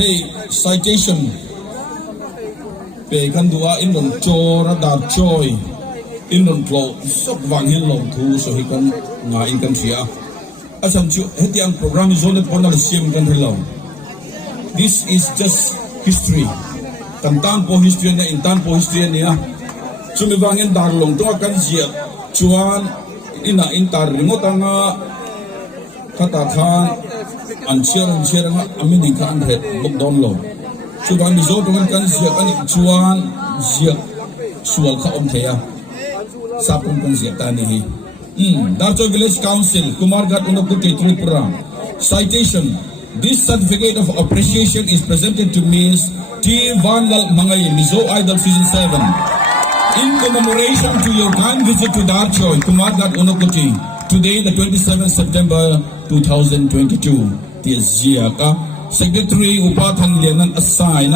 Hey, citation. Pe kan dua in long chora darchawi in long klo sok wang hin long thu so hi kan nga in kan sia. Asam chu hetiang program is only ponal sim kan hello. This is just history. Kantan po history na intan po history niya. Sumibangin darlong to kan sia chuan ina intar ringot ang katakhan an share nga amin ka an het bok download. Chuan mi zo to kan sia kan chuan sia sual ka thea. Sapon kan sia tani hi. Darchawi Village Council, Kumargat Unaputi, Tripura. Citation. This certificate of appreciation is presented to Ms. T. Vanlal Mangay, Mizo Idol Season 7. In commemoration to your kind visit to Darchawi, Kumargat Unaputi, today the 27th September 2022. Tiaziyaka, Secretary Upatan Lianan assign,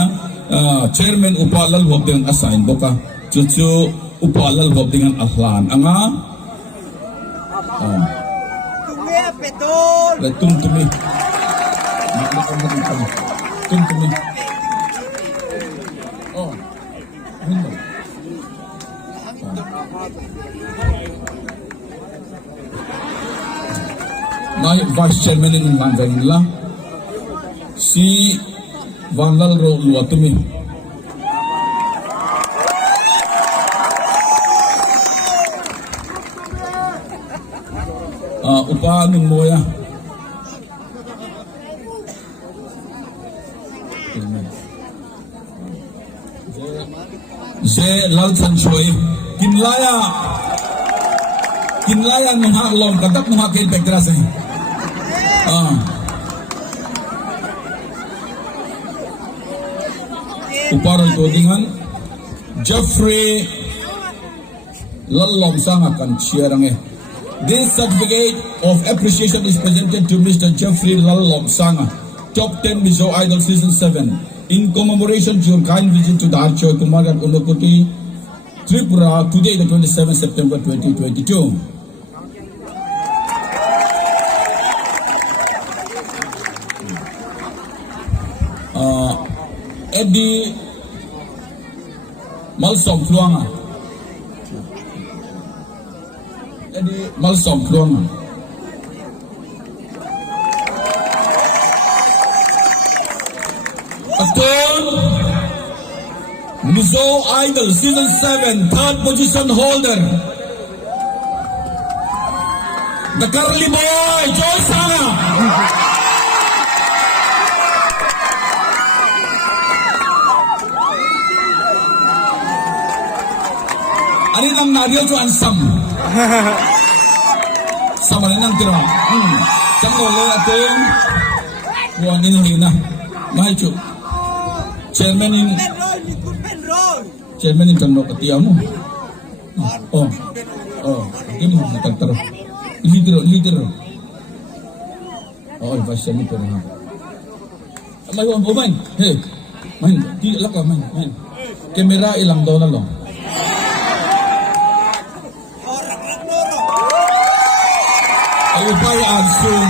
Chairman Upalal Wabding assign, Boka, Chuchu Upalal Wabding Ahlan. Anga? Tum to me. Tum to me. Oh. My Vice Chairman in Manzanilla, si Vanlal Ro Luatumi. Upa ng moya. Ze lalchawisanga kinlaya ng haklom kadak ng hakin pekteras eh. Uparo ito dingan Jeffrey lalchawisanga kan siyarang eh. This certificate of appreciation is presented to Mr. Jeffrey lalchawisanga, Top 10 Mizo Idol Season 7, in commemoration to your kind visit to Darchawi, Kumargat Unaputi, Tripura, today the 27th September 2022. Eddie Malsom Fluanga. Eddie Malsom Fluanga. Atong Mizo Idol Season 7 third position holder, the Curly Boy Joy Sanga. Ano nang nariyo to ansam? Sama rin ang tira. Sang nole atong buwan inihina. Mahicho. Chairman in kanok katiya mo. Hindi mo natagtaro. Leader. Vice chairman ko rin. May man. Hey, man, di alak ka, man. Kamera ilang daw na lang. Ay, upay ansung.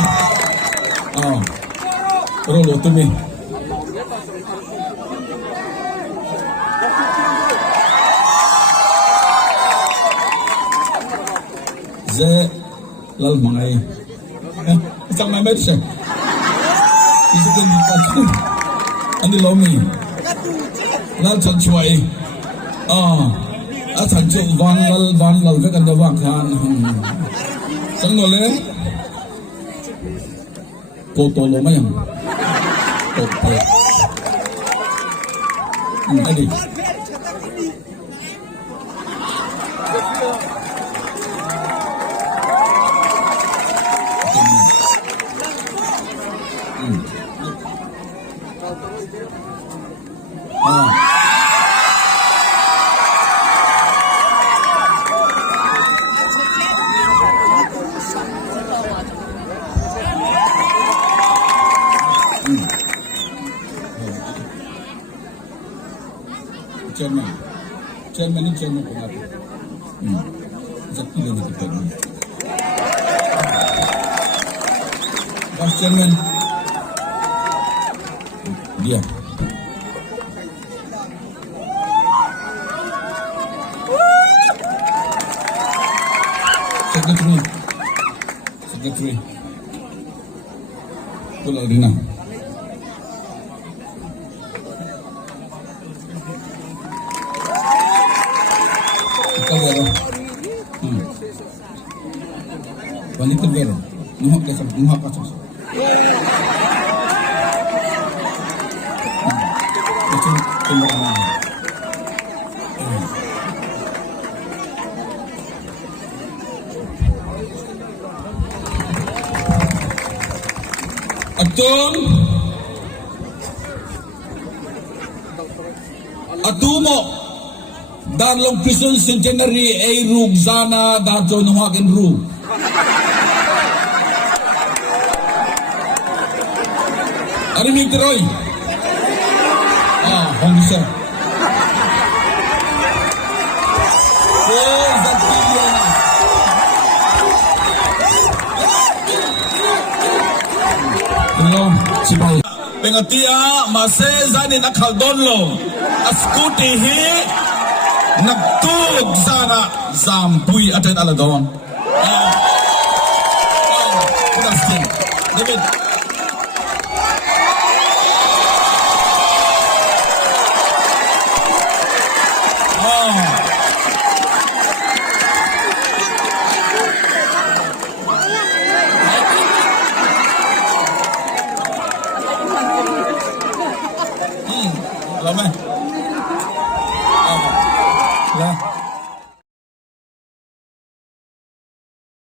Rolo to me. Ze lal mangay. Isang may med siya. Isikin dito. Ano lomi? Lalchawisanga. Atangin vanlal ve kan dawang kan. Sang nole. Potolo mayang. Potolo. Adi. Chairman ko natin. Exactly lang ito. Vice Chairman. Dia. Secretary. Pulang Rina. Ikaw garo. Wanita garo. Nuhak ka sa. Adawng Atumo darlong prison centenary ay rugzana dato nuhakin ru. Arimig Roy. Homisa. Pengatia maseza ni nakaldonlo schooty hi nagtug sana zampui atin aladon. David. Lama.